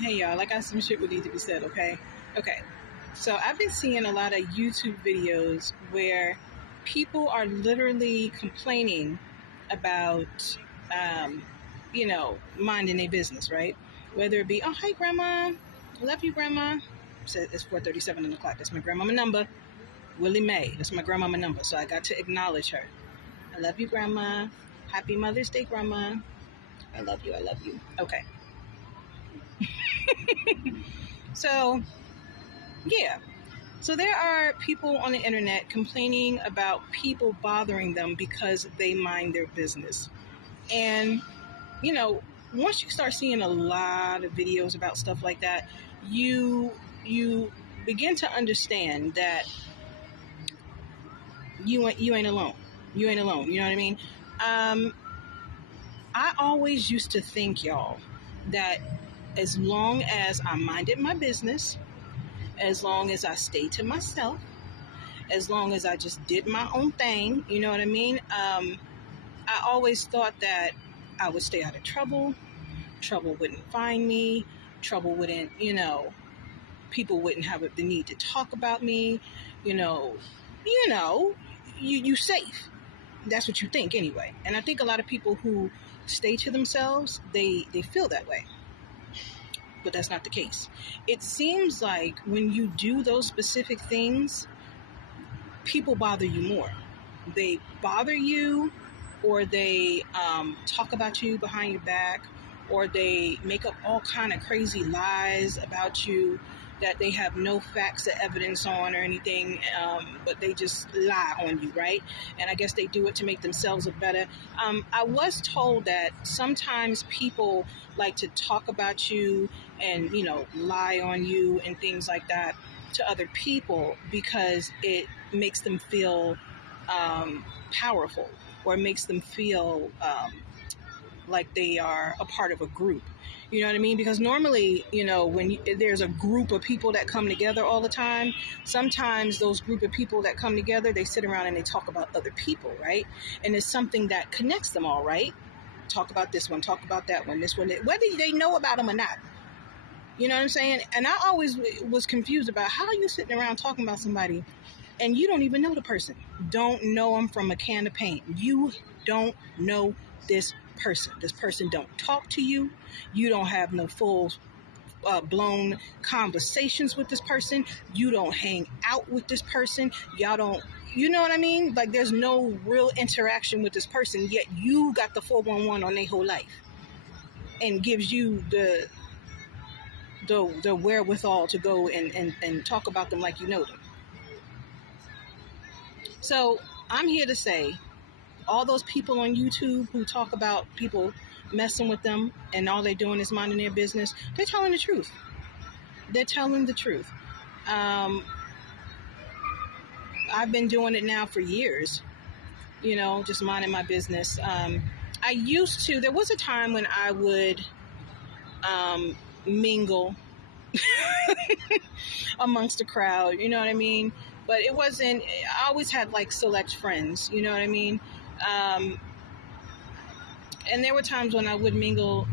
Hey y'all, I got some shit would need to be said, okay? Okay. So I've been seeing a lot of YouTube videos where people are literally complaining about, minding their business, right? Whether it be, oh, hi, grandma. I love you, grandma. It's 4:37 on the clock. That's my grandmama number. Willie Mae. That's my grandmama number. So I got to acknowledge her. I love you, grandma. Happy Mother's Day, grandma. I love you. I love you. Okay. So, yeah. So there are people on the internet complaining about people bothering them because they mind their business. And, you know, once you start seeing a lot of videos about stuff like that, you begin to understand that you ain't alone. You ain't alone. You know what I mean? I always used to think, y'all, that as long as I minded my business, as long as I stayed to myself, as long as I just did my own thing, you know what I mean? I always thought that I would stay out of trouble. Trouble wouldn't find me. Trouble wouldn't, people wouldn't have the need to talk about me. You know, you safe. That's what you think anyway. And I think a lot of people who stay to themselves, they feel that way. But that's not the case. It seems like when you do those specific things, people bother you more. They bother you, or they talk about you behind your back, or they make up all kind of crazy lies about you that they have no facts or evidence on or anything, but they just lie on you, right? And I guess they do it to make themselves look better. I was told that sometimes people like to talk about you and, lie on you and things like that to other people because it makes them feel powerful, or makes them feel like they are a part of a group. You know what I mean? Because normally, when there's a group of people that come together all the time, sometimes those group of people that come together, they sit around and they talk about other people, right? And it's something that connects them all, right? Talk about this one, talk about that one, this one, whether they know about them or not. You know what I'm saying? And I always was confused about how you sitting around talking about somebody and you don't even know the person. Don't know them from a can of paint. You don't know this person. This person don't talk to you. You don't have no full blown conversations with this person. You don't hang out with this person. Y'all don't, you know what I mean? Like there's no real interaction with this person, yet you got the 411 on their whole life and gives you the wherewithal to go and talk about them like you know them. So I'm here to say, all those people on YouTube who talk about people messing with them and all they're doing is minding their business, they're telling the truth. They're telling the truth. I've been doing it now for years, just minding my business. I used to, there was a time when I would mingle amongst the crowd, you know what I mean? But it wasn't, I always had like select friends, you know what I mean? And there were times when I would mingle,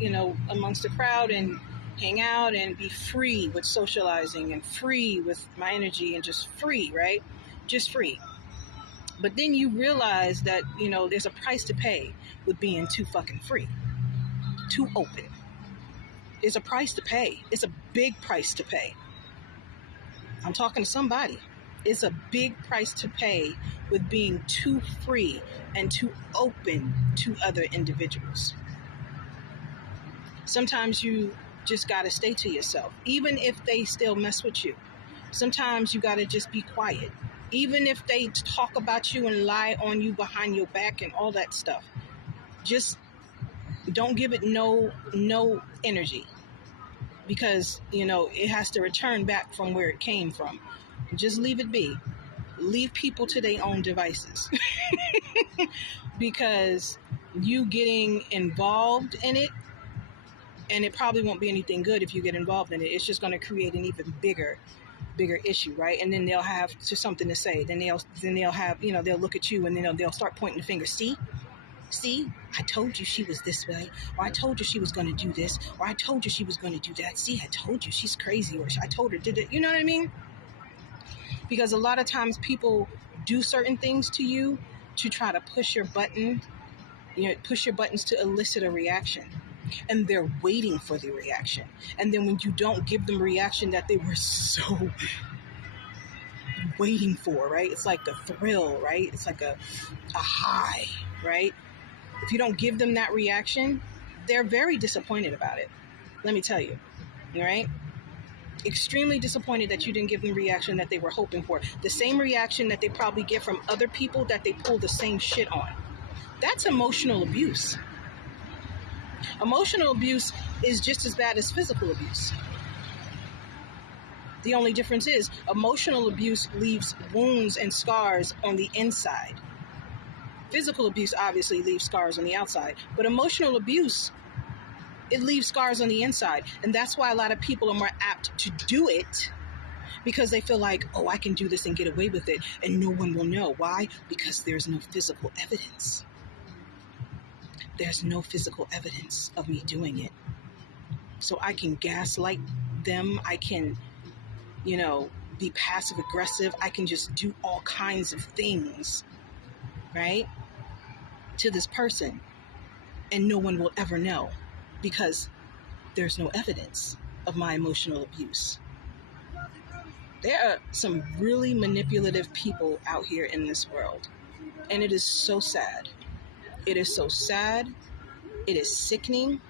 amongst the crowd and hang out and be free with socializing and free with my energy and just free, right? Just free. But then you realize that, there's a price to pay with being too fucking free, too open. There's a price to pay. It's a big price to pay. I'm talking to somebody. It's a big price to pay with being too free and too open to other individuals. Sometimes you just got to stay to yourself, even if they still mess with you. Sometimes you got to just be quiet, even if they talk about you and lie on you behind your back and all that stuff. Just don't give it no energy, because it has to return back from where it came from. Just leave it be. Leave people to their own devices. Because you getting involved in it, and it probably won't be anything good if you get involved in it. It's just going to create an even bigger issue, right? And then they'll have something to say. Then they'll have, they'll look at you and then they'll start pointing the finger. See, See, I told you she was this way, or I told you she was going to do this, or I told you she was going to do that. See, I told you she's crazy, or I told her did it. You know what I mean? Because a lot of times people do certain things to you to try to push your button, push your buttons to elicit a reaction. And they're waiting for the reaction. And then when you don't give them reaction that they were so waiting for, right? It's like a thrill, right? It's like a high, right? If you don't give them that reaction, they're very disappointed about it. Let me tell you, right? Extremely disappointed that you didn't give them the reaction that they were hoping for. The same reaction that they probably get from other people that they pull the same shit on. That's emotional abuse. Emotional abuse is just as bad as physical abuse. The only difference is emotional abuse leaves wounds and scars on the inside. Physical abuse obviously leaves scars on the outside, but emotional abuse, it leaves scars on the inside. And that's why a lot of people are more apt to do it, because they feel like, oh, I can do this and get away with it and no one will know. Why? Because there's no physical evidence. There's no physical evidence of me doing it. So I can gaslight them. I can, be passive aggressive. I can just do all kinds of things, right, to this person. And no one will ever know because there's no evidence of my emotional abuse. There are some really manipulative people out here in this world. And it is so sad. It is so sad. It is sickening.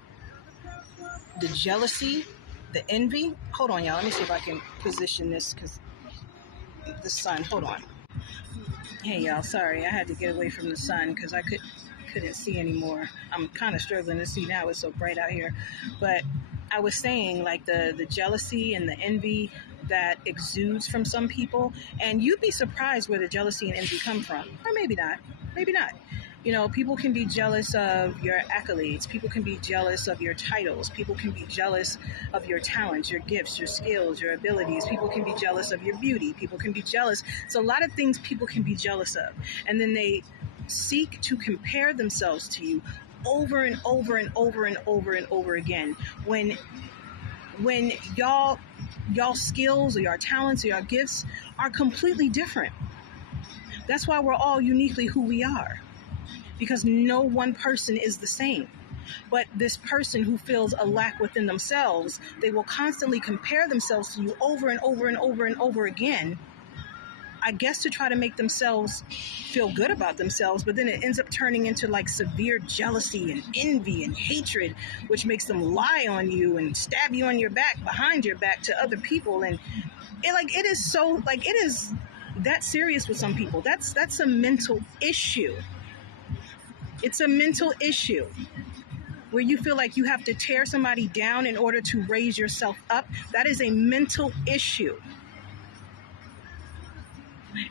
The jealousy, the envy. Hold on, y'all. Let me see if I can position this because the sun. Hold on. Hey, y'all. Sorry, I had to get away from the sun because I couldn't see anymore. I'm kind of struggling to see now. It's so bright out here. But I was saying, like, the jealousy and the envy that exudes from some people, and you'd be surprised where the jealousy and envy come from. Or maybe not. Maybe not. People can be jealous of your accolades. People can be jealous of your titles. People can be jealous of your talents, your gifts, your skills, your abilities. People can be jealous of your beauty. People can be jealous. It's a lot of things people can be jealous of. And then they seek to compare themselves to you over and over and over and over and over again. When y'all skills or your talents or your gifts are completely different. That's why we're all uniquely who we are. Because no one person is the same. But this person who feels a lack within themselves, they will constantly compare themselves to you over and over and over and over again, I guess to try to make themselves feel good about themselves, but then it ends up turning into like severe jealousy and envy and hatred, which makes them lie on you and stab you on your back, behind your back to other people. And it is that serious with some people. That's a mental issue. It's a mental issue where you feel like you have to tear somebody down in order to raise yourself up. That is a mental issue.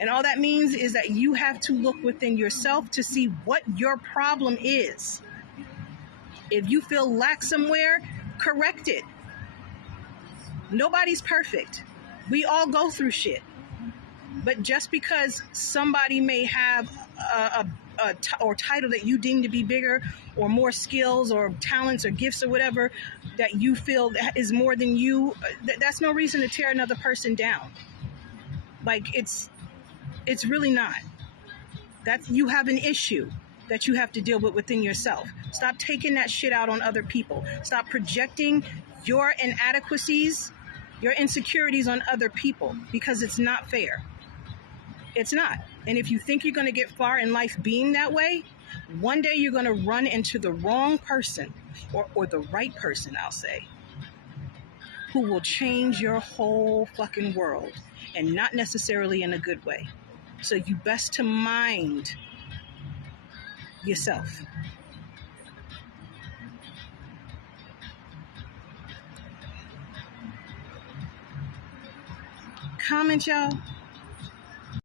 And all that means is that you have to look within yourself to see what your problem is. If you feel lack somewhere, correct it. Nobody's perfect. We all go through shit. But just because somebody may have or title that you deem to be bigger or more skills or talents or gifts or whatever that you feel that is more than you, that's no reason to tear another person down. Like, it's really not. You have an issue that you have to deal with within yourself. Stop taking that shit out on other people. Stop projecting your inadequacies, your insecurities on other people, because it's not fair. It's not. And if you think you're going to get far in life being that way, one day you're going to run into the wrong person, or the right person, I'll say, who will change your whole fucking world, and not necessarily in a good way. So you best to mind yourself. Comment, y'all.